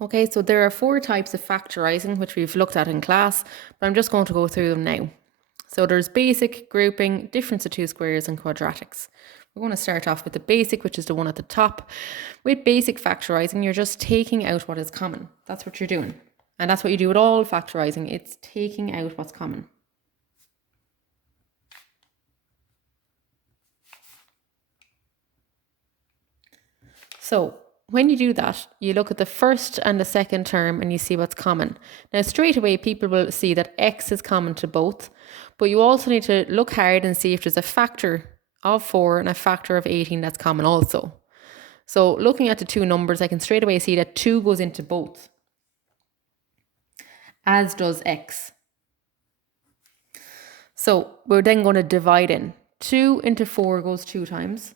Okay, so there are 4 types of factorising, which we've looked at in class, but I'm just going to go through them now. So there's basic, grouping, difference of two squares, and quadratics. We're going to start off with the basic, which is the one at the top. With basic factorising, you're just taking out what is common. That's what you're doing. And that's what you do with all factorising. It's taking out what's common. So when you do that, you look at the first and the second term and you see what's common. Now, straight away, people will see that x is common to both, but you also need to look hard and see if there's a factor of 4 and a factor of 18 that's common also. So looking at the two numbers, I can straight away see that 2 goes into both, as does x. So we're then going to divide in. 2 into 4 goes 2 times.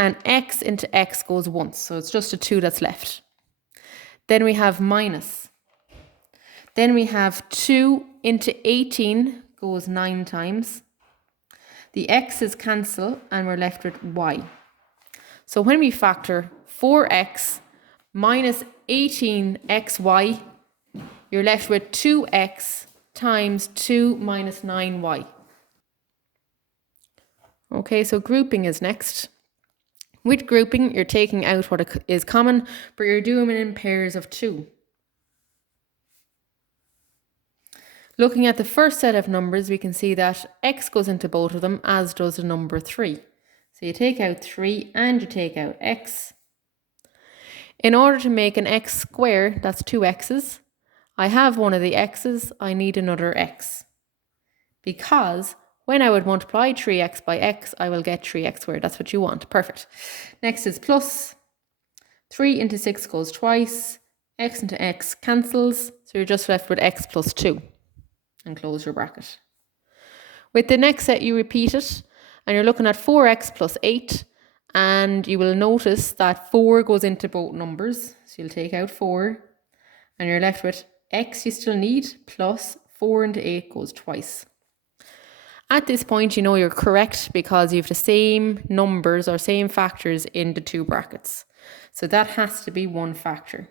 And x into x goes once, so it's just a 2 that's left. Then we have minus. Then we have 2 into 18 goes 9 times. The x's cancel and we're left with y. So when we factor 4x minus 18xy, you're left with 2x times 2 minus 9y. Okay, so grouping is next. With grouping, you're taking out what is common, but you're doing it in pairs of 2. Looking at the first set of numbers, we can see that x goes into both of them, as does the number 3. So you take out 3 and you take out x. In order to make an x square, that's 2 x's, I have one of the x's, I need another x. Because when I would multiply 3x by x, I will get 3x squared. That's what you want. Perfect. Next is plus. 3 into 6 goes twice. X into x cancels. So you're just left with x plus 2. And close your bracket. With the next set, you repeat it. And you're looking at 4x plus 8. And you will notice that 4 goes into both numbers. So you'll take out 4. And you're left with x you still need plus 4 into 8 goes twice. At this point, you know you're correct because you have the same numbers or same factors in the two brackets. So that has to be one factor.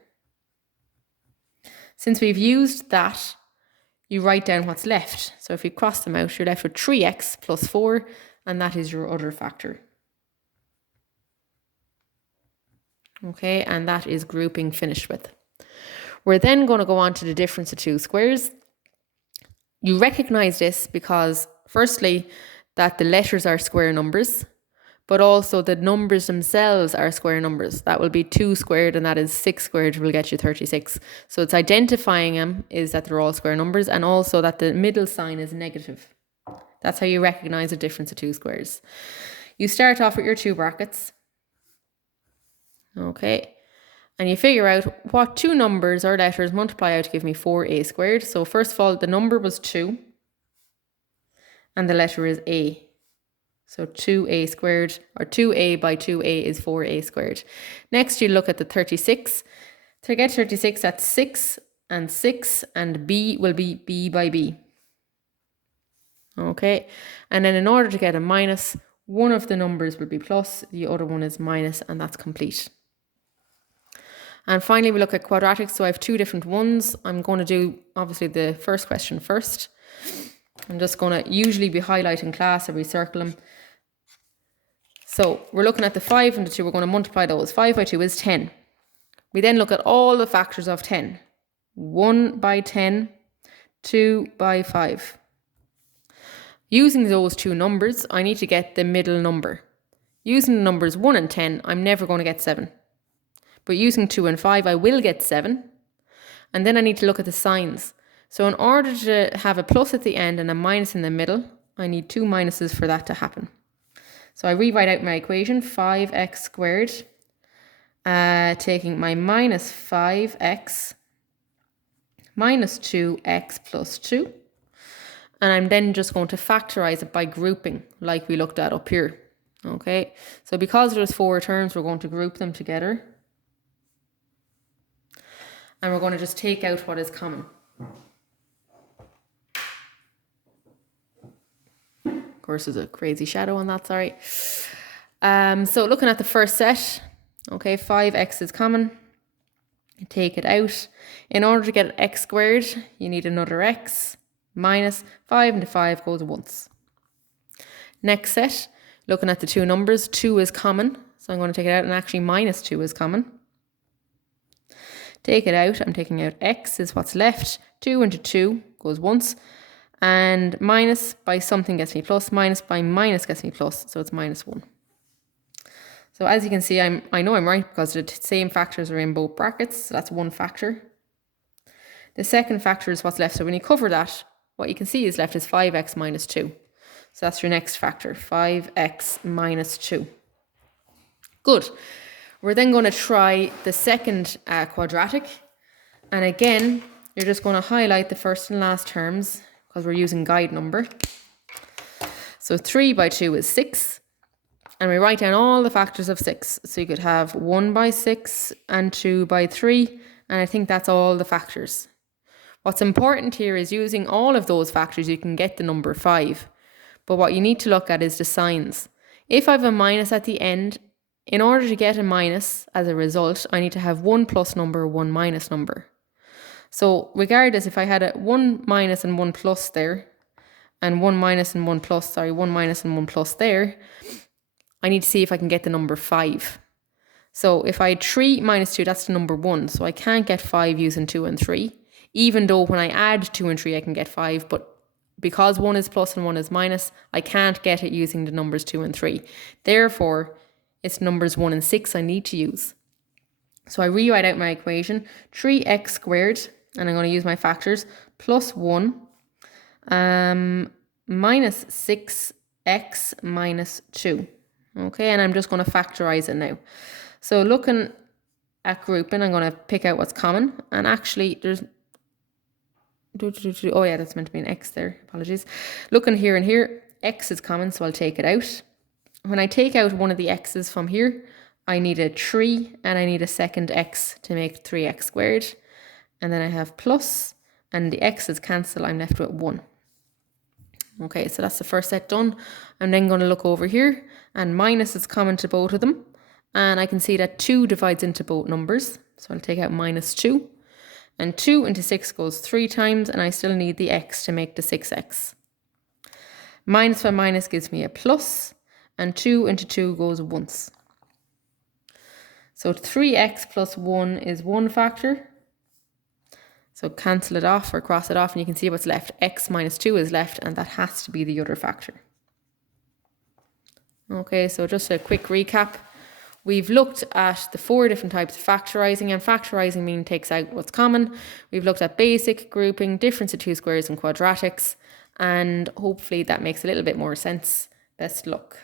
Since we've used that, you write down what's left. So if you cross them out, you're left with 3x plus 4, and that is your other factor. Okay, and that is grouping finished with. We're then going to go on to the difference of two squares. You recognize this because firstly, that the letters are square numbers, but also the numbers themselves are square numbers. That will be 2 squared and that is 6 squared will get you 36. So it's identifying them is that they're all square numbers and also that the middle sign is negative. That's how you recognize the difference of two squares. You start off with your two brackets. Okay. And you figure out what two numbers or letters multiply out to give me 4a squared. So first of all, the number was 2. And the letter is a. So 2a squared, or 2a by 2a is 4a squared. Next, you look at the 36. To get 36, that's 6 and 6, and b will be b by b. Okay, and then in order to get a minus, one of the numbers will be plus, the other one is minus, and that's complete. And finally, we look at quadratics. So I have two different ones. I'm going to do, obviously, the first question first. I'm just going to usually be highlighting class, or we circle them. So we're looking at the 5 and the 2. We're going to multiply those. 5 by 2 is 10. We then look at all the factors of 10. 1 by 10, 2 by 5. Using those two numbers, I need to get the middle number. Using the numbers 1 and 10, I'm never going to get 7. But using 2 and 5, I will get 7. And then I need to look at the signs. So in order to have a plus at the end and a minus in the middle, I need 2 minuses for that to happen. So I rewrite out my equation, 5x squared, taking my minus 5x minus 2x plus 2. And I'm then just going to factorize it by grouping, like we looked at up here. Okay, so because there's 4 terms, we're going to group them together. And we're going to just take out what is common. Of course, there's a crazy shadow on that, sorry. So looking at the first set, okay, 5x is common. take it out. In order to get x squared, you need another x minus 5 into 5 goes once. Next set, looking at the two numbers, 2 is common. So I'm going to take it out, and actually minus 2 is common. Take it out, I'm taking out x is what's left. 2 into 2 goes once. And minus by something gets me plus, minus by minus gets me plus, so it's minus 1. So as you can see, I know I'm right because the same factors are in both brackets, so that's one factor. The second factor is what's left, so when you cover that, what you can see is left is 5x minus 2. So that's your next factor, 5x minus 2. Good. We're then going to try the second quadratic. And again, you're just going to highlight the first and last terms because we're using guide number. So 3 by 2 is 6. And we write down all the factors of 6. So you could have 1 by 6 and 2 by 3. And I think that's all the factors. What's important here is using all of those factors, you can get the number 5. But what you need to look at is the signs. If I have a minus at the end, in order to get a minus as a result, I need to have one plus number, one minus number. So regardless, if I had a 1 minus and 1 plus there, and 1 minus and 1 plus, 1 minus and 1 plus there, I need to see if I can get the number 5. So if I had 3 minus 2, that's the number 1. So I can't get 5 using 2 and 3. Even though when I add 2 and 3, I can get 5. But because 1 is plus and 1 is minus, I can't get it using the numbers 2 and 3. Therefore, it's numbers 1 and 6 I need to use. So I rewrite out my equation, 3x squared, and I'm going to use my factors, plus 1, minus 6x minus 2. Okay, and I'm just going to factorize it now. So looking at grouping, I'm going to pick out what's common. And actually, there's... Oh yeah, that's meant to be an x there. Apologies. Looking here and here, x is common, so I'll take it out. When I take out one of the x's from here, I need a 3 and I need a second x to make 3x squared. And then I have plus, and the x's cancel, I'm left with 1. Okay, so that's the first set done. I'm then going to look over here, and minus is common to both of them. And I can see that 2 divides into both numbers. So I'll take out minus 2. And 2 into 6 goes 3 times, and I still need the x to make the 6x. Minus by minus gives me a plus, and 2 into 2 goes once. So 3x plus 1 is one factor. So cancel it off or cross it off, and you can see what's left. X minus 2 is left, and that has to be the other factor. Okay, so just a quick recap. We've looked at the 4 different types of factorising, and factorising means takes out what's common. We've looked at basic, grouping, difference of two squares, and quadratics, and hopefully that makes a little bit more sense. Best luck.